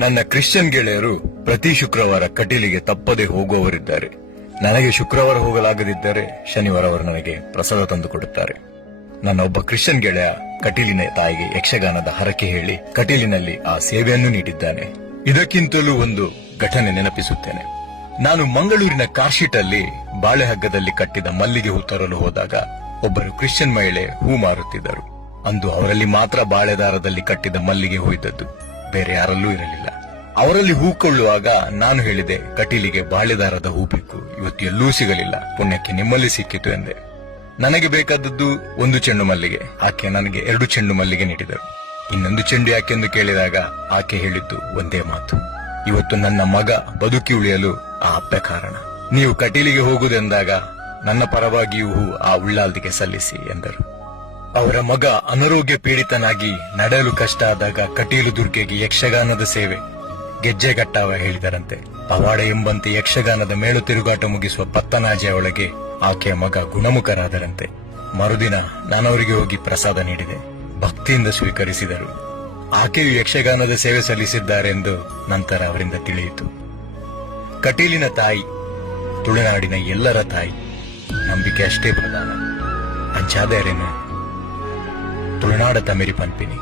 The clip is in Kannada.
ನನ್ನ ಕ್ರಿಶ್ಚಿಯನ್ ಗೆಳೆಯರು ಪ್ರತಿ ಶುಕ್ರವಾರ ಕಟೀಲಿಗೆ ತಪ್ಪದೆ ಹೋಗುವವರಿದ್ದಾರೆ. ನನಗೆ ಶುಕ್ರವಾರ ಹೋಗಲಾಗದಿದ್ದರೆ ಶನಿವಾರ ಅವರು ನನಗೆ ಪ್ರಸಾದ ತಂದುಕೊಡುತ್ತಾರೆ. ನನ್ನ ಒಬ್ಬ ಕ್ರಿಶ್ಚಿಯನ್ ಗೆಳೆಯ ಕಟೀಲಿನ ತಾಯಿಗೆ ಯಕ್ಷಗಾನದ ಹರಕೆ ಹೇಳಿ ಕಟೀಲಿನಲ್ಲಿ ಆ ಸೇವೆಯನ್ನು ನೀಡಿದ್ದಾನೆ. ಇದಕ್ಕಿಂತಲೂ ಒಂದು ಘಟನೆ ನೆನಪಿಸುತ್ತೇನೆ. ನಾನು ಮಂಗಳೂರಿನ ಕಾರ್ಶೀಟ್ ಅಲ್ಲಿ ಬಾಳೆಹಗ್ಗದಲ್ಲಿ ಕಟ್ಟಿದ ಮಲ್ಲಿಗೆ ಹೂ ತರಲು ಹೋದಾಗ ಒಬ್ಬರು ಕ್ರಿಶ್ಚಿಯನ್ ಮಹಿಳೆ ಹೂ ಮಾರುತ್ತಿದ್ದರು. ಅಂದು ಅವರಲ್ಲಿ ಮಾತ್ರ ಬಾಳೆದಾರದಲ್ಲಿ ಕಟ್ಟಿದ ಮಲ್ಲಿಗೆ ಹೂ ಇದ್ದದ್ದು, ಬೇರೆ ಯಾರಲ್ಲೂ ಇರಲಿಲ್ಲ. ಅವರಲ್ಲಿ ಹೂ ಕೊಳ್ಳುವಾಗ ನಾನು ಹೇಳಿದೆ, ಕಟೀಲಿಗೆ ಬಾಳೆದಾರದ ಹೂ ಬೇಕು, ಇವತ್ತು ಎಲ್ಲೂ ಸಿಗಲಿಲ್ಲ, ಪುಣ್ಯಕ್ಕೆ ನಿಮ್ಮಲ್ಲಿ ಸಿಕ್ಕಿತು ಎಂದೆ. ನನಗೆ ಬೇಕಾದದ್ದು 1 ಚೆಂಡು ಮಲ್ಲಿಗೆ. ಆಕೆ ನನಗೆ 2 ಚೆಂಡು ಮಲ್ಲಿಗೆ ನೀಡಿದರು. ಇನ್ನೊಂದು ಚೆಂಡು ಯಾಕೆಂದು ಕೇಳಿದಾಗ ಆಕೆ ಹೇಳಿದ್ದು ಒಂದೇ ಮಾತು, ಇವತ್ತು ನನ್ನ ಮಗ ಬದುಕಿ ಉಳಿಯಲು ಆ ಅಪ್ಪೆ ಕಾರಣ. ನೀವು ಕಟೀಲಿಗೆ ಹೋಗುವುದೆಂದಾಗ ನನ್ನ ಪರವಾಗಿಯೂ ಹೂ ಆ ಉಳ್ಳಾಲ್ದಿಗೆ ಸಲ್ಲಿಸಿ ಎಂದರು. ಅವರ ಮಗ ಅನಾರೋಗ್ಯ ಪೀಡಿತನಾಗಿ ನಡೆಯಲು ಕಷ್ಟ ಆದಾಗ ಕಟೀಲು ದುರ್ಗೆಗೆ ಯಕ್ಷಗಾನದ ಸೇವೆ ಗೆಜ್ಜೆಗಟ್ಟಾವ ಹೇಳಿದರಂತೆ. ಪವಾಡ ಎಂಬಂತೆ ಯಕ್ಷಗಾನದ ಮೇಳು ತಿರುಗಾಟ ಮುಗಿಸುವ ಪತ್ತನಾಜೆಯ ಒಳಗೆ ಆಕೆಯ ಮಗ ಗುಣಮುಖರಾದರಂತೆ. ಮರುದಿನ ನಾನವರಿಗೆ ಹೋಗಿ ಪ್ರಸಾದ ನೀಡಿದೆ. ಭಕ್ತಿಯಿಂದ ಸ್ವೀಕರಿಸಿದರು. ಆಕೆಯು ಯಕ್ಷಗಾನದ ಸೇವೆ ಸಲ್ಲಿಸಿದ್ದಾರೆಂದು ನಂತರ ಅವರಿಂದ ತಿಳಿಯಿತು. ಕಟೀಲಿನ ತಾಯಿ ತುಳುನಾಡಿನ ಎಲ್ಲರ ತಾಯಿ. ನಂಬಿಕೆ ಅಷ್ಟೇ ಪ್ರಧಾನ. ಅಂಚಾದೇರೇನು ತುಳುನಾಡ ತಮಿರಿ ಪನ್ಪಿನಿ.